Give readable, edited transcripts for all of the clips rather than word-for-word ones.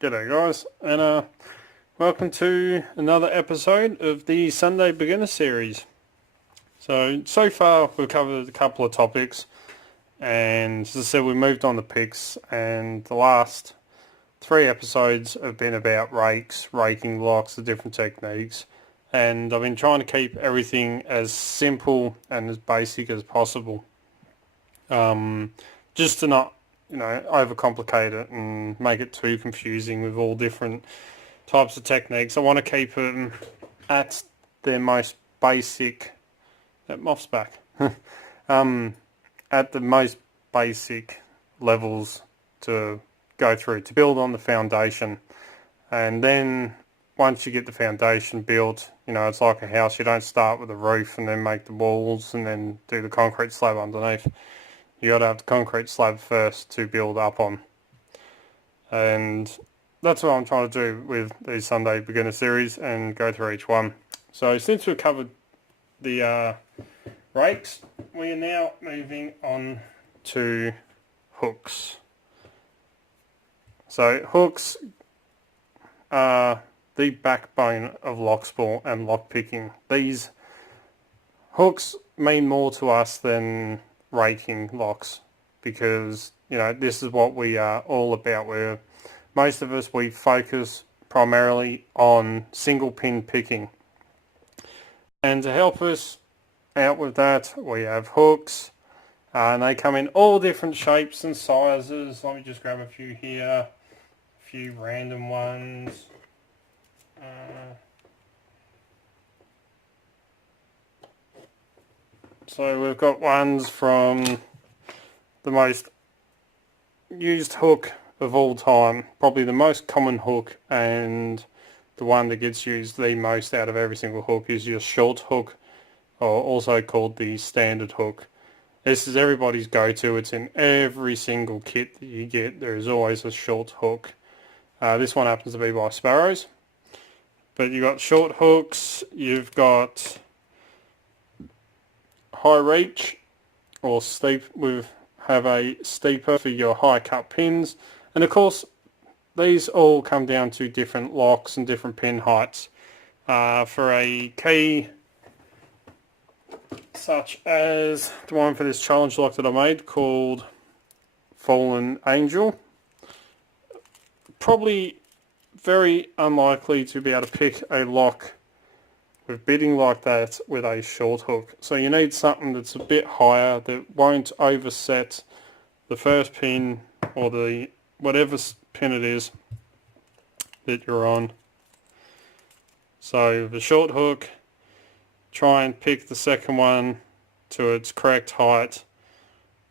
G'day guys, and welcome to another episode of the Sunday Beginner Series. So far we've covered a couple of topics, and as I said, we moved on to picks, and the last 3 episodes have been about rakes, raking locks, the different techniques, and I've been trying to keep everything as simple and as basic as possible, just to not overcomplicate it and make it too confusing with all different types of techniques. I want to keep them at their most basic. That moth's back. At the most basic levels to go through to build on the foundation, and then once you get the foundation built, it's like a house. You don't start with the roof and then make the walls and then do the concrete slab underneath. You got to have the concrete slab first to build up on, and that's what I'm trying to do with the Sunday Beginner Series and go through each one. So since we've covered the rakes, we are now moving on to hooks. So hooks are the backbone of Locksport and lockpicking. These hooks mean more to us than raking locks, because this is what we are all about. Where most of us, we focus primarily on single pin picking, and to help us out with that, we have hooks, and they come in all different shapes and sizes. Let me just grab a few here, a few random ones. So we've got ones from the most used hook of all time, probably the most common hook, and the one that gets used the most out of every single hook is your short hook, or also called the standard hook. This is everybody's go-to. It's in every single kit that you get. There is always a short hook. This one happens to be by Sparrows. But you've got short hooks, you've got high reach or steep. We have a steeper for your high cut pins, and of course these all come down to different locks and different pin heights. For a key such as the one for this challenge lock that I made called Fallen Angel, probably very unlikely to be able to pick a lock with bitting like that with a short hook. So you need something that's a bit higher, that won't overset the first pin or the whatever pin it is that you're on. So the short hook, try and pick the second one to its correct height.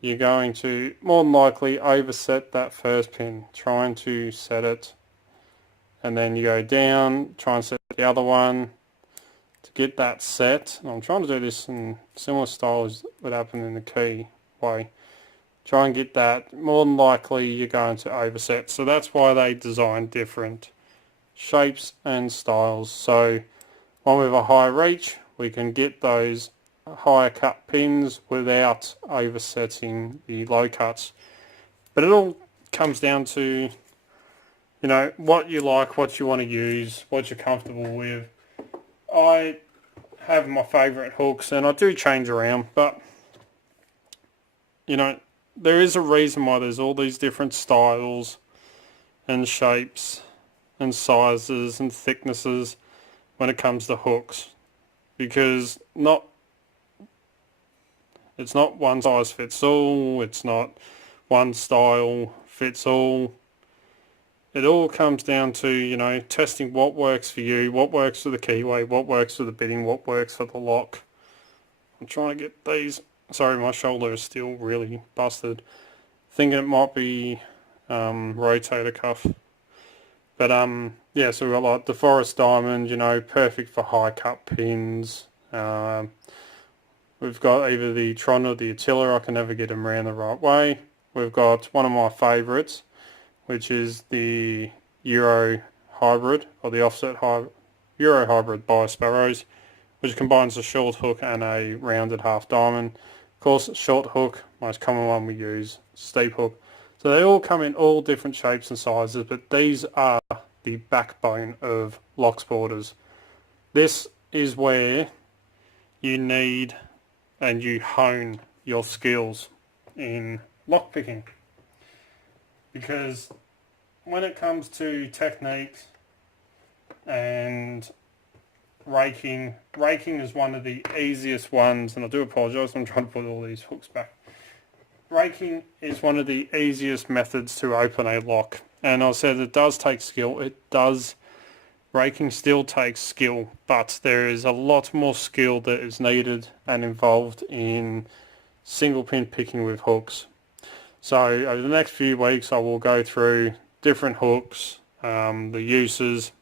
You're going to more than likely overset that first pin, trying to set it, and then you go down, try and set the other one to get that set. And I'm trying to do this in similar style as would happen in the key way. Try and get that. More than likely you're going to overset. So that's why they design different shapes and styles. So one with a high reach, we can get those higher cut pins without oversetting the low cuts. But it all comes down to what you like, what you want to use, what you're comfortable with. I have my favourite hooks, and I do change around, but there is a reason why there's all these different styles and shapes and sizes and thicknesses when it comes to hooks, because it's not one size fits all, it's not one style fits all. It all comes down to, testing what works for you, what works for the keyway, what works for the bitting, what works for the lock. I'm trying to get these. Sorry, my shoulder is still really busted. Thinking it might be rotator cuff. But yeah, so we've got like the Forest Diamond, perfect for high cut pins. We've got either the Tron or the Attila. I can never get them around the right way. We've got one of my favourites, which is the Euro Hybrid, or the offset Euro Hybrid by Sparrows, which combines a short hook and a rounded half diamond. Of course, short hook, most common one we use, steep hook. So they all come in all different shapes and sizes, but these are the backbone of Locksporters. This is where you need and you hone your skills in lockpicking, because when it comes to technique and raking is one of the easiest ones, and I do apologise, I'm trying to put all these hooks back. Raking is one of the easiest methods to open a lock, and I said it does take skill. Raking still takes skill, but there is a lot more skill that is needed and involved in single pin picking with hooks. So over the next few weeks I will go through different hooks, the uses,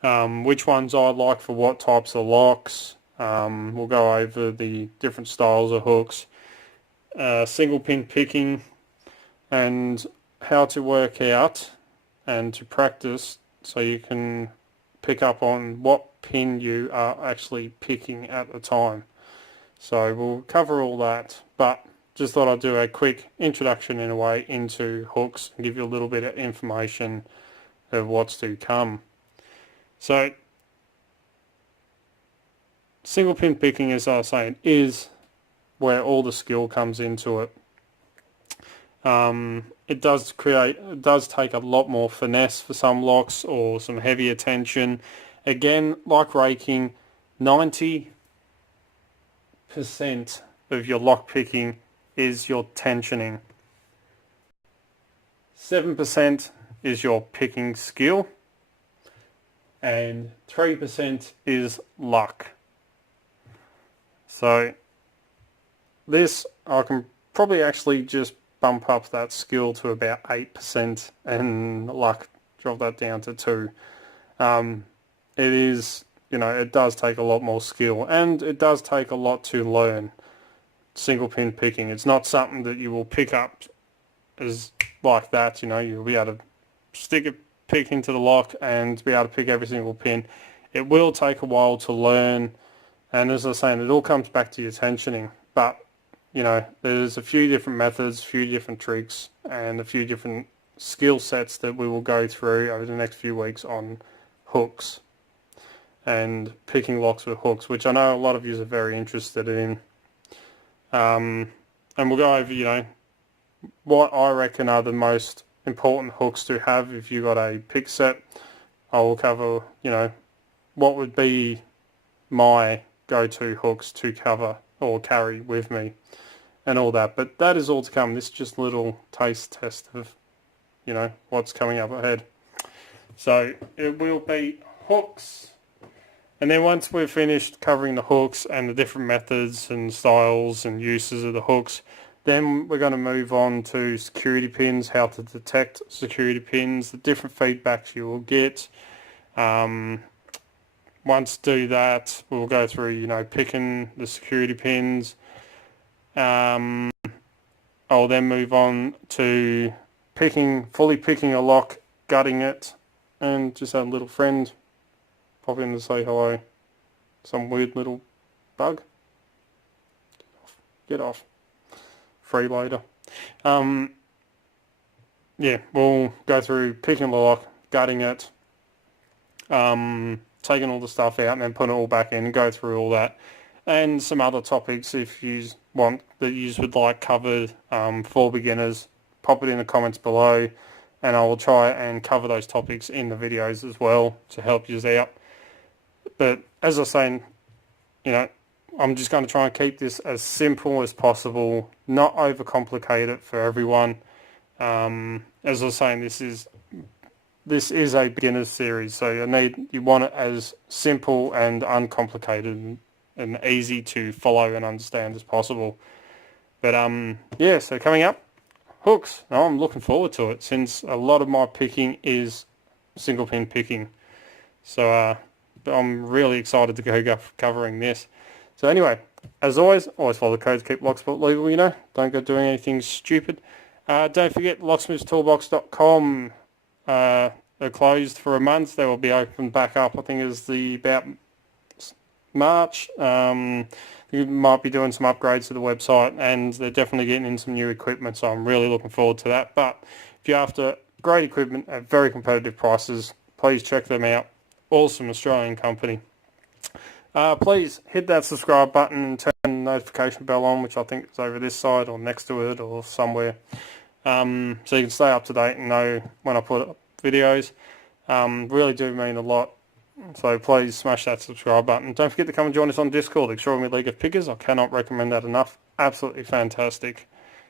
which ones I like for what types of locks. We'll go over the different styles of hooks, single pin picking, and how to work out and to practice so you can pick up on what pin you are actually picking at the time. So we'll cover all that, but just thought I'd do a quick introduction in a way into hooks and give you a little bit of information of what's to come. So single pin picking, as I was saying, is where all the skill comes into it. It does take a lot more finesse for some locks or some heavier tension. Again, like raking, 90% of your lock picking is your tensioning. 7% is your picking skill, and 3% is luck. So this, I can probably actually just bump up that skill to about 8% and luck drop that down to 2. It is, it does take a lot more skill, and it does take a lot to learn single pin picking. It's not something that you will pick up as like that, you'll be able to stick a pick into the lock and be able to pick every single pin. It will take a while to learn, and as I was saying, it all comes back to your tensioning, but there's a few different methods, a few different tricks, and a few different skill sets that we will go through over the next few weeks on hooks and picking locks with hooks, which I know a lot of you are very interested in. And we'll go over, what I reckon are the most important hooks to have if you've got a pick set. I will cover, what would be my go-to hooks to cover or carry with me and all that, but that is all to come. This is just a little taste test of what's coming up ahead. So it will be hooks, and then once we've finished covering the hooks and the different methods and styles and uses of the hooks, then we're going to move on to security pins, how to detect security pins, the different feedbacks you will get. Once do that, we'll go through, picking the security pins. I'll then move on to fully picking a lock, gutting it, and just had a little friend pop in to say hello. Some weird little bug. Get off. Freeloader. Yeah, we'll go through picking the lock, gutting it, taking all the stuff out and then putting it all back in and go through all that. And some other topics if you want that you would like covered for beginners, pop it in the comments below and I will try and cover those topics in the videos as well to help you out. But as I was saying, I'm just going to try and keep this as simple as possible, not overcomplicate it for everyone. As I was saying, this is a beginner's series, so you want it as simple and uncomplicated and easy to follow and understand as possible. But yeah, so coming up, hooks. Now I'm looking forward to it since a lot of my picking is single pin picking. So I'm really excited to go covering this. So anyway, as always follow the codes, keep Locksport legal, Don't go doing anything stupid. Don't forget locksmithstoolbox.com. They're closed for a month. They will be opened back up, I think it's about March. They're you might be doing some upgrades to the website, and they're definitely getting in some new equipment, so I'm really looking forward to that. But if you're after great equipment at very competitive prices, please check them out. Awesome Australian company. Please hit that subscribe button and turn the notification bell on, which I think is over this side or next to it or somewhere, so you can stay up to date and know when I put up videos. Really do mean a lot. So please smash that subscribe button. Don't forget to come and join us on Discord, Extraordinary League of Pickers. I cannot recommend that enough. Absolutely fantastic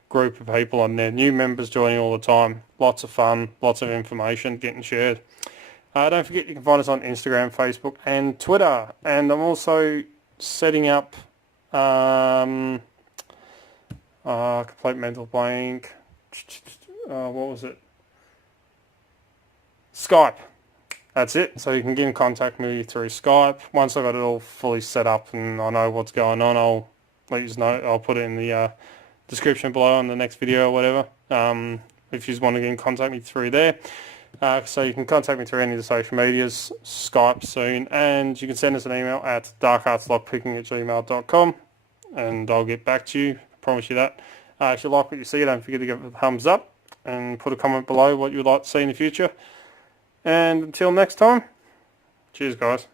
group of people on there. New members joining all the time. Lots of fun, lots of information getting shared. Don't forget you can find us on Instagram, Facebook and Twitter. And I'm also setting up complete mental blank. What was it? Skype. That's it. So you can get in contact with me through Skype. Once I've got it all fully set up and I know what's going on, I'll let you know. I'll put it in the description below on the next video or whatever. If you just want to get in contact with me through there. So you can contact me through any of the social medias, Skype soon, and you can send us an email at darkartslockpicking@gmail.com and I'll get back to you. I promise you that. If you like what you see, don't forget to give it a thumbs up and put a comment below what you'd like to see in the future. And until next time, cheers guys.